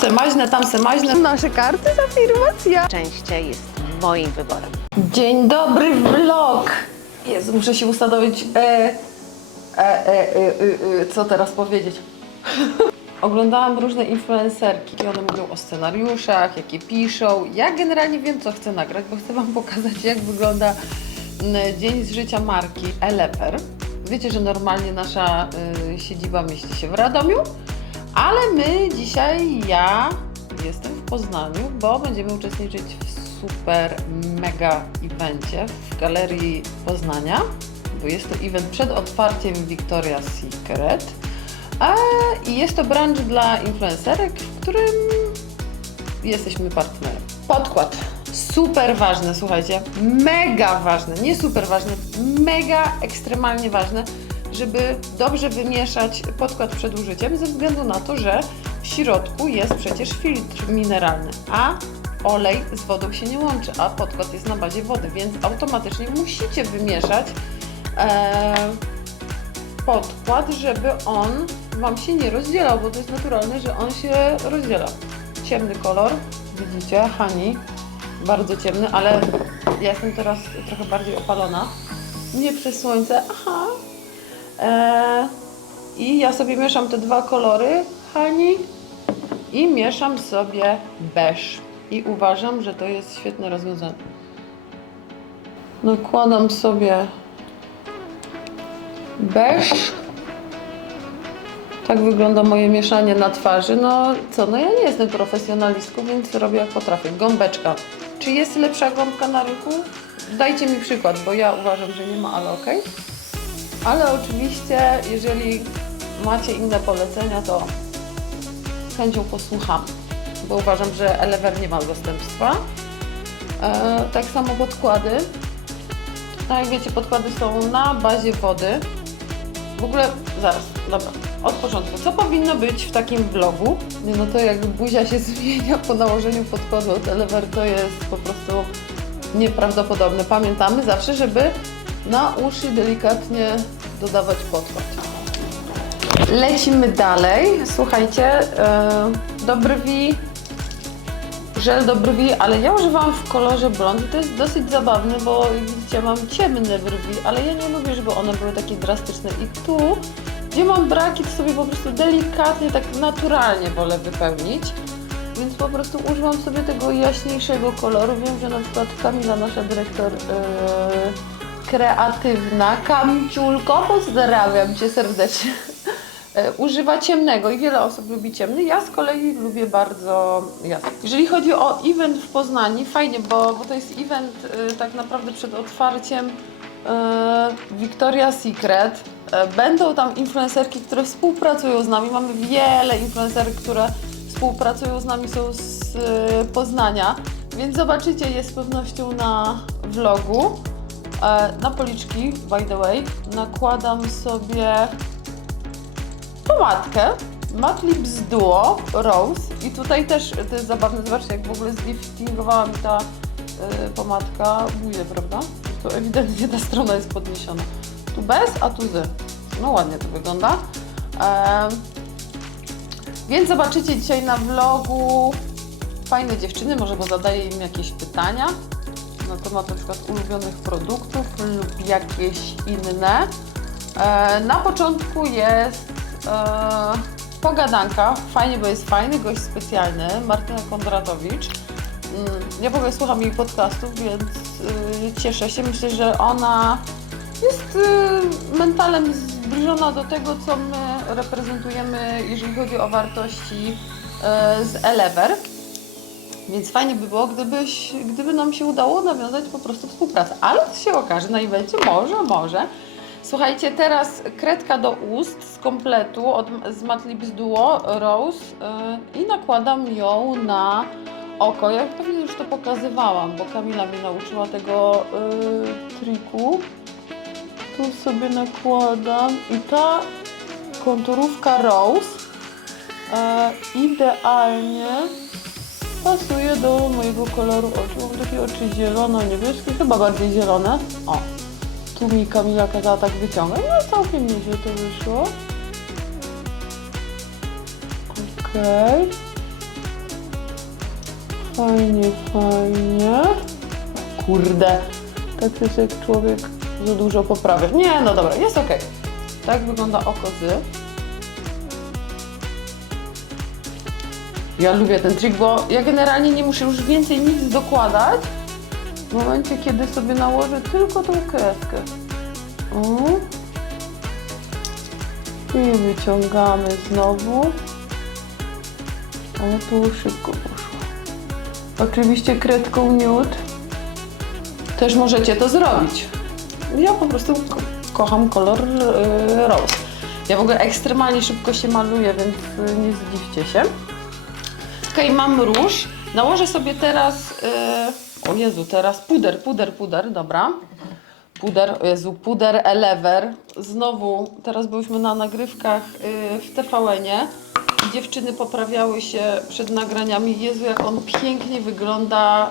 se maźne, tam se maźne. Nasze karty z afirmacja. Częściej jest moim wyborem. Dzień dobry vlog! Jezu, muszę się ustanowić. E, e, e, e, e, e, co teraz powiedzieć? Oglądałam różne influencerki i one mówią o scenariuszach, jakie piszą. Ja generalnie wiem, co chcę nagrać, bo chcę Wam pokazać, jak wygląda dzień z życia marki Eleper. Wiecie, że normalnie nasza y, siedziba mieści się w Radomiu, ale my dzisiaj, ja jestem w Poznaniu, bo będziemy uczestniczyć w super mega evencie w Galerii Poznania, bo jest to event przed otwarciem Victoria's Secret. A, I jest to branż dla influencerek, w którym jesteśmy partnerem. Podkład. Super ważne, słuchajcie. Mega ważne. Nie super ważne, mega ekstremalnie ważne, żeby dobrze wymieszać podkład przed użyciem, ze względu na to, że w środku jest przecież filtr mineralny, a olej z wodą się nie łączy, a podkład jest na bazie wody, więc automatycznie musicie wymieszać. E, podkład, żeby on Wam się nie rozdzielał, bo to jest naturalne, że on się rozdziela. Ciemny kolor, widzicie, Hani, bardzo ciemny, ale ja jestem teraz trochę bardziej opalona. Nie przez słońce, aha. Eee, I ja sobie mieszam te dwa kolory, Hani, i mieszam sobie beż. I uważam, że to jest świetne rozwiązanie. Nakładam sobie beż. Tak wygląda moje mieszanie na twarzy. No co, no ja nie jestem profesjonalistką, więc robię jak potrafię. Gąbeczka. Czy jest lepsza gąbka na rynku? Dajcie mi przykład, bo ja uważam, że nie ma, ale okej. Ale oczywiście, jeżeli macie inne polecenia, to z chęcią posłucham, bo uważam, że Elever nie ma zastępstwa. E, tak samo podkłady. Tak jak wiecie, podkłady są na bazie wody. W ogóle, zaraz, dobra, od początku. Co powinno być w takim vlogu? No to jak buzia się zmienia po nałożeniu podkładu od Elever, to jest po prostu nieprawdopodobne. Pamiętamy zawsze, żeby na uszy delikatnie dodawać podkład. Lecimy dalej. Słuchajcie, yy, do brwi żel do brwi, ale ja używałam w kolorze blond i to jest dosyć zabawne, bo widzicie mam ciemne brwi, ale ja nie lubię, żeby one były takie drastyczne i tu, gdzie mam braki, to sobie po prostu delikatnie, tak naturalnie wolę wypełnić. Więc po prostu używam sobie tego jaśniejszego koloru. Wiem, że na przykład Kamila, nasza dyrektor yy, kreatywna, Kamciulko, pozdrawiam Cię serdecznie. E, używa ciemnego i wiele osób lubi ciemny. Ja z kolei lubię bardzo jasny. Jeżeli chodzi o event w Poznaniu, fajnie, bo, bo to jest event e, tak naprawdę przed otwarciem e, Victoria's Secret. Będą tam influencerki, które współpracują z nami. Mamy wiele influencerek, które współpracują z nami, są z Poznania, więc zobaczycie je z pewnością na vlogu. E, na policzki, by the way, nakładam sobie pomadkę Matte Lips Duo Rose i tutaj też to jest zabawne, zobaczcie jak w ogóle zliftingowała mi ta y, pomadka buzię, prawda? Tu ewidentnie ta strona jest podniesiona. Tu bez, a tu z. No ładnie to wygląda. Em, więc zobaczycie dzisiaj na vlogu fajne dziewczyny, może bo zadaję im jakieś pytania na temat na przykład ulubionych produktów lub jakieś inne. E, na początku jest e, pogadanka, fajnie, bo jest fajny gość specjalny, Martyna Kondratowicz. Mm, Ja w ogóle słucham jej podcastów, więc y, cieszę się. Myślę, że ona jest y, mentalem zbliżona do tego, co my reprezentujemy, jeżeli chodzi o wartości y, z Elever. Więc fajnie by było, gdybyś, gdyby nam się udało nawiązać po prostu współpracę. Ale to się okaże na evencie, może, może. Słuchajcie, teraz kredka do ust z kompletu od, z Matte Lips Duo Rose yy, i nakładam ją na oko. Ja pewnie już to pokazywałam, bo Kamila mnie nauczyła tego yy, triku. Tu sobie nakładam i ta konturówka Rose yy, idealnie pasuje do mojego koloru oczu. Mam takie oczy zielono-niebieskie, chyba bardziej zielone. O, tu mi Kamila kazała tak wyciągać. No całkiem nieźle to wyszło. Okej. Fajnie, fajnie. Kurde, tak jest jak człowiek za dużo poprawia. Nie, no dobra, jest ok. Tak wygląda oko. Ja lubię ten trik, bo ja generalnie nie muszę już więcej nic dokładać w momencie, kiedy sobie nałożę tylko tą kreskę. O. I wyciągamy znowu. Ale tu szybko poszło. Oczywiście kredką nude też możecie to zrobić. Ja po prostu ko- kocham kolor yy, rose. Ja w ogóle ekstremalnie szybko się maluję, więc y, nie zdziwcie się. Okej, mam róż. Nałożę sobie teraz, yy, o Jezu, teraz puder, puder, puder, dobra. Puder, o Jezu, puder Elever. Znowu, teraz byliśmy na nagrywkach yy, w TVN-ie. Dziewczyny poprawiały się przed nagraniami. Jezu, jak on pięknie wygląda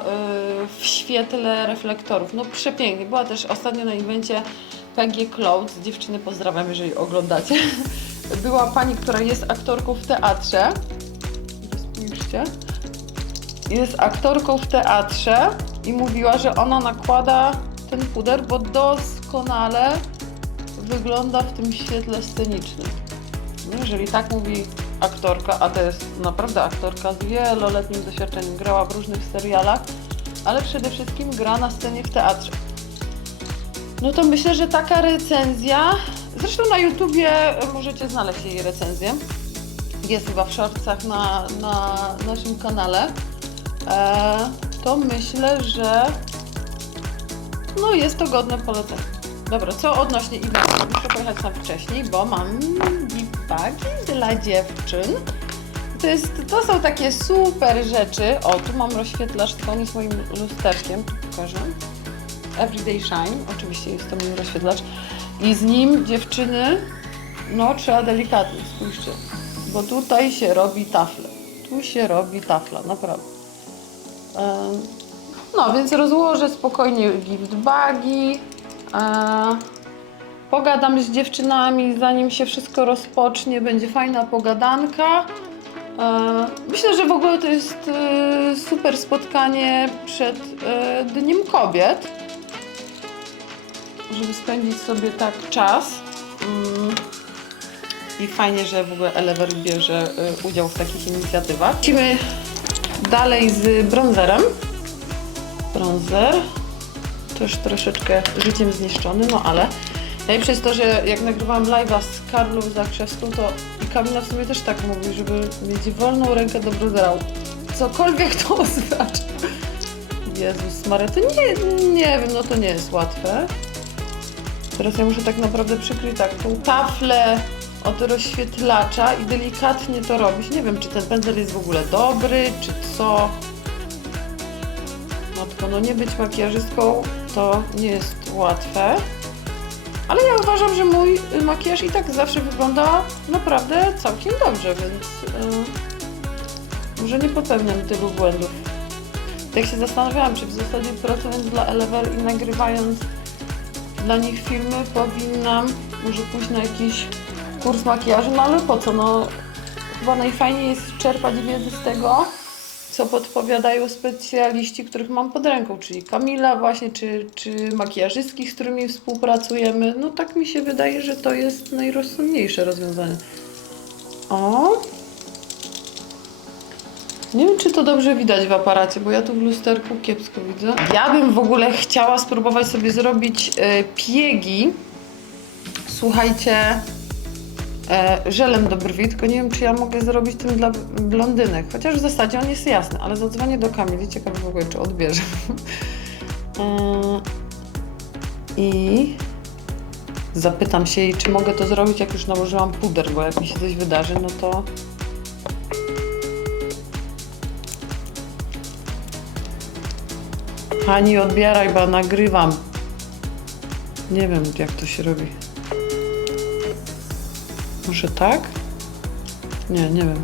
yy, w świetle reflektorów. No przepięknie. Była też ostatnio na evencie PG Clouds. Dziewczyny pozdrawiam, jeżeli oglądacie. Była pani, która jest aktorką w teatrze. Spójrzcie. Jest aktorką w teatrze i mówiła, że ona nakłada ten puder, bo doskonale wygląda w tym świetle scenicznym. No, Jeżeli tak mówi aktorka, a to jest naprawdę aktorka z wieloletnim doświadczeniem, grała w różnych serialach, ale przede wszystkim gra na scenie w teatrze. No to myślę, że taka recenzja, zresztą na YouTubie możecie znaleźć jej recenzję, jest chyba w shortsach na, na naszym kanale, e, to myślę, że no jest to godne polecenia. Dobra, co odnośnie eventu? Muszę pojechać tam wcześniej, bo mam gipaki dla dziewczyn. To, jest, to są takie super rzeczy. O, tu mam rozświetlacz, on jest moim lusterkiem. Tu pokażę. Everyday Shine, oczywiście jest to mój rozświetlacz. I z nim dziewczyny, no trzeba delikatnie, spójrzcie. Bo tutaj się robi tafle. Tu się robi tafla, naprawdę. No, więc rozłożę spokojnie gift bagi. E, Pogadam z dziewczynami, zanim się wszystko rozpocznie, będzie fajna pogadanka. E, Myślę, że w ogóle to jest e, super spotkanie przed Dniem Kobiet, żeby spędzić sobie tak czas. I fajnie, że w ogóle Elever bierze e, udział w takich inicjatywach. Lecimy dalej z bronzerem. Bronzer. Też troszeczkę życiem zniszczony, no ale najlepsze jest to, że jak nagrywałam live'a z Karlą Zakrzewską, to i Kamila w sumie też tak mówi, żeby mieć wolną rękę do bronzera. Cokolwiek to oznacza. Jezus Maria, to nie, nie wiem, no to nie jest łatwe. Teraz ja muszę tak naprawdę przykryć tak tą taflę od rozświetlacza i delikatnie to robić. Nie wiem, czy ten pędzel jest w ogóle dobry, czy co. Matko, no nie być makijażystką to nie jest łatwe. Ale ja uważam, że mój makijaż i tak zawsze wygląda naprawdę całkiem dobrze, więc y, może nie popełniam tylu błędów. Tak się zastanawiałam, czy w zasadzie pracując dla Elever i nagrywając dla nich filmy, powinnam może pójść na jakiś kurs makijażu, no ale po co? No, chyba najfajniej jest czerpać wiedzę z tego, co podpowiadają specjaliści, których mam pod ręką, czyli Kamila właśnie, czy, czy makijażystki, z którymi współpracujemy. No tak mi się wydaje, że to jest najrozsądniejsze rozwiązanie. O! Nie wiem, czy to dobrze widać w aparacie, bo ja tu w lusterku kiepsko widzę. Ja bym w ogóle chciała spróbować sobie zrobić e, piegi. Słuchajcie, e, żelem do brwi, tylko nie wiem, czy ja mogę zrobić tym dla blondynek. Chociaż w zasadzie on jest jasny, ale zadzwonię do Kamili, ciekawe w ogóle, czy odbierze. e, I zapytam się jej, czy mogę to zrobić, jak już nałożyłam puder, bo jak mi się coś wydarzy, no to Pani odbieraj, bo nagrywam. Nie wiem, jak to się robi. Może tak? Nie, nie wiem.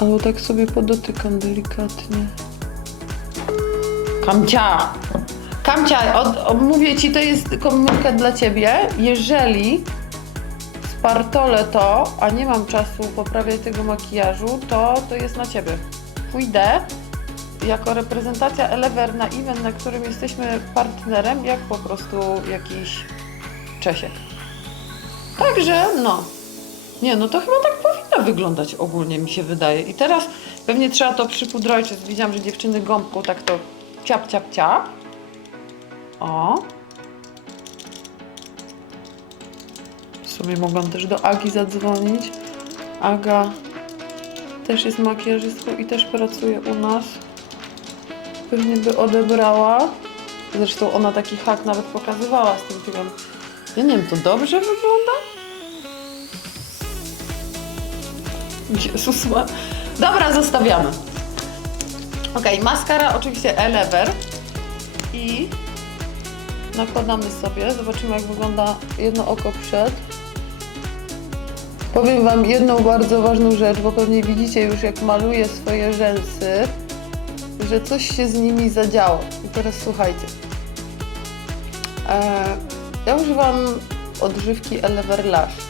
Albo tak sobie podotykam delikatnie. Kamcia! Kamcia, od, od, mówię ci, to jest komunikat dla ciebie. Jeżeli spartolę to, a nie mam czasu poprawiać tego makijażu, to to jest na ciebie. pójdę jako reprezentacja Elever na event, na którym jesteśmy partnerem, jak po prostu jakiś Czesiek. Także no. Nie, no to chyba tak powinno wyglądać ogólnie, mi się wydaje. I teraz pewnie trzeba to przypudrować. Widziałam, że dziewczyny gąbką tak to ciap, ciap, ciap. O. W sumie mogłam też do Agi zadzwonić. Aga też jest makijażystką i też pracuje u nas. Pewnie by odebrała. Zresztą ona taki hak nawet pokazywała z tym tyłem. Ja nie wiem, to dobrze wygląda? Jezus ma... Dobra, zostawiamy. Ok, maskara oczywiście Elever. I nakładamy sobie. Zobaczymy jak wygląda jedno oko przed. Powiem Wam jedną bardzo ważną rzecz, bo pewnie widzicie już jak maluję swoje rzęsy, że coś się z nimi zadziało. I teraz słuchajcie. E, ja używam odżywki Elever Lash.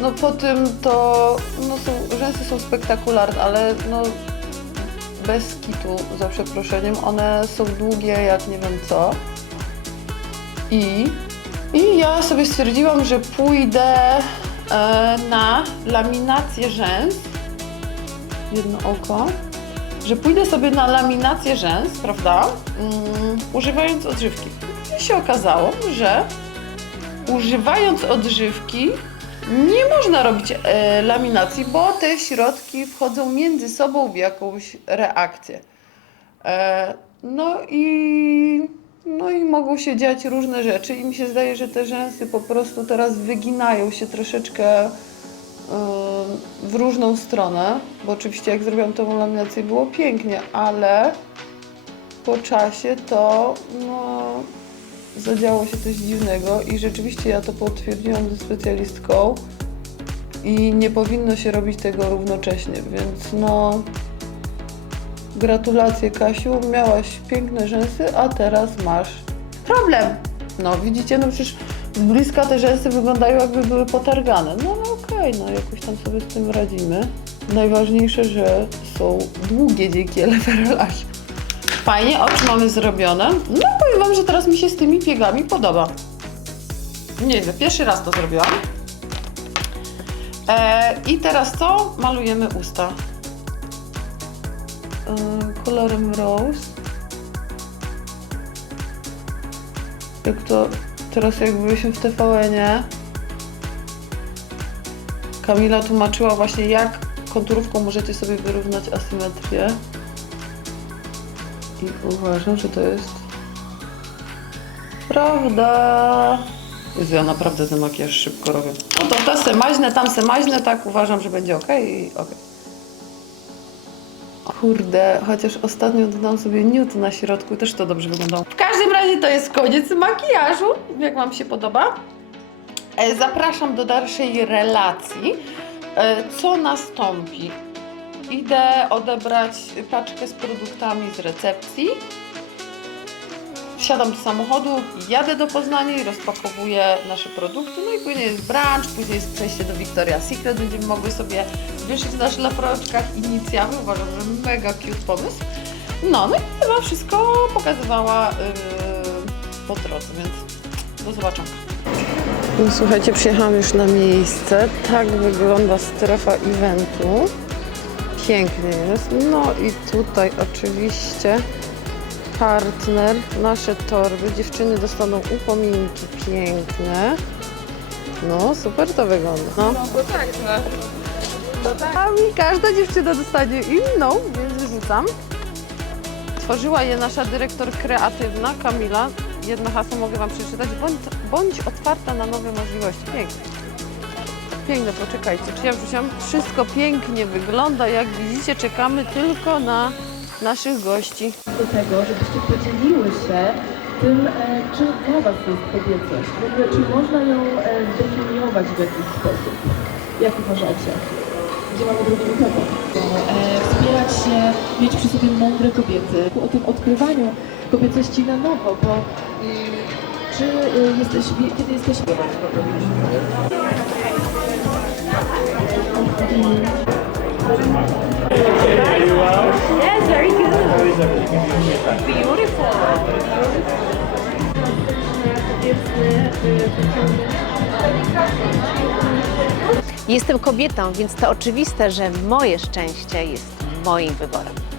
No po tym to no są, rzęsy są spektakularne, ale no bez kitu, za przeproszeniem. One są długie jak nie wiem co. I, i ja sobie stwierdziłam, że pójdę e, na laminację rzęs. Jedno oko. Że pójdę sobie na laminację rzęs, prawda? Mm, używając odżywki. I się okazało, że używając odżywki nie można robić e, laminacji, bo te środki wchodzą między sobą w jakąś reakcję. E, no i no i mogą się dziać różne rzeczy i mi się zdaje, że te rzęsy po prostu teraz wyginają się troszeczkę e, w różną stronę, bo oczywiście jak zrobiłam tą laminację było pięknie, ale po czasie to no, zadziało się coś dziwnego i rzeczywiście ja to potwierdziłam ze specjalistką i nie powinno się robić tego równocześnie, więc no gratulacje Kasiu, miałaś piękne rzęsy, a teraz masz problem. No widzicie, no przecież z bliska te rzęsy wyglądają jakby były potargane. No ale okej, no jakoś tam sobie z tym radzimy. Najważniejsze, że są długie dzięki Eleverlash. Fajnie, oczy mamy zrobione. No powiem Wam, że teraz mi się z tymi piegami podoba. Nie wiem, pierwszy raz to zrobiłam. E, I teraz co? Malujemy usta. E, kolorem rose. Jak to teraz jak byliśmy w TVN-ie. Kamila tłumaczyła właśnie jak konturówką możecie sobie wyrównać asymetrię. I uważam, że to jest prawda. Jezu, ja naprawdę ten makijaż szybko robię. No to to se maźne, tam se maźne, tak uważam, że będzie ok i ok. Kurde, chociaż ostatnio dodałam sobie nude na środku, też to dobrze wyglądało. W każdym razie to jest koniec makijażu, jak Wam się podoba. E, Zapraszam do dalszej relacji. E, Co nastąpi? Idę odebrać paczkę z produktami z recepcji. Wsiadam do samochodu, jadę do Poznania i rozpakowuję nasze produkty. No i później jest brunch, później jest przejście do Victoria's Secret. Będziemy mogli sobie wyszyć na szlafroczkach inicjały. Uważam, że mega cute pomysł. No, no i Wam wszystko pokazywała yy, po drodze, więc do zobaczenia. No słuchajcie, przyjechałam już na miejsce. Tak wygląda strefa eventu. Pięknie jest. No i tutaj oczywiście partner, nasze torby. Dziewczyny dostaną upominki piękne. No, super to wygląda. No. A mi każda dziewczyna dostanie inną, więc rzucam. Tworzyła je nasza dyrektor kreatywna, Kamila. Jedno hasło mogę Wam przeczytać. Bądź, bądź otwarta na nowe możliwości. Pięknie. Piękne, poczekajcie. Czy ja wrzuciłam? Wszystko pięknie wygląda. Jak widzicie, czekamy tylko na naszych gości. do tego, żebyście podzieliły się tym, e, czym dla Was jest kobiecość. W ogóle, czy można ją e, zdefiniować w jakiś sposób? Jak uważacie? Gdzie mamy drugi mikrofon? E, wspierać się, mieć przy sobie mądre kobiety. O tym odkrywaniu kobiecości na nowo, bo mm, czy e, jesteś, kiedy jesteśmy... Jestem kobietą, więc to oczywiste, że moje szczęście jest moim wyborem.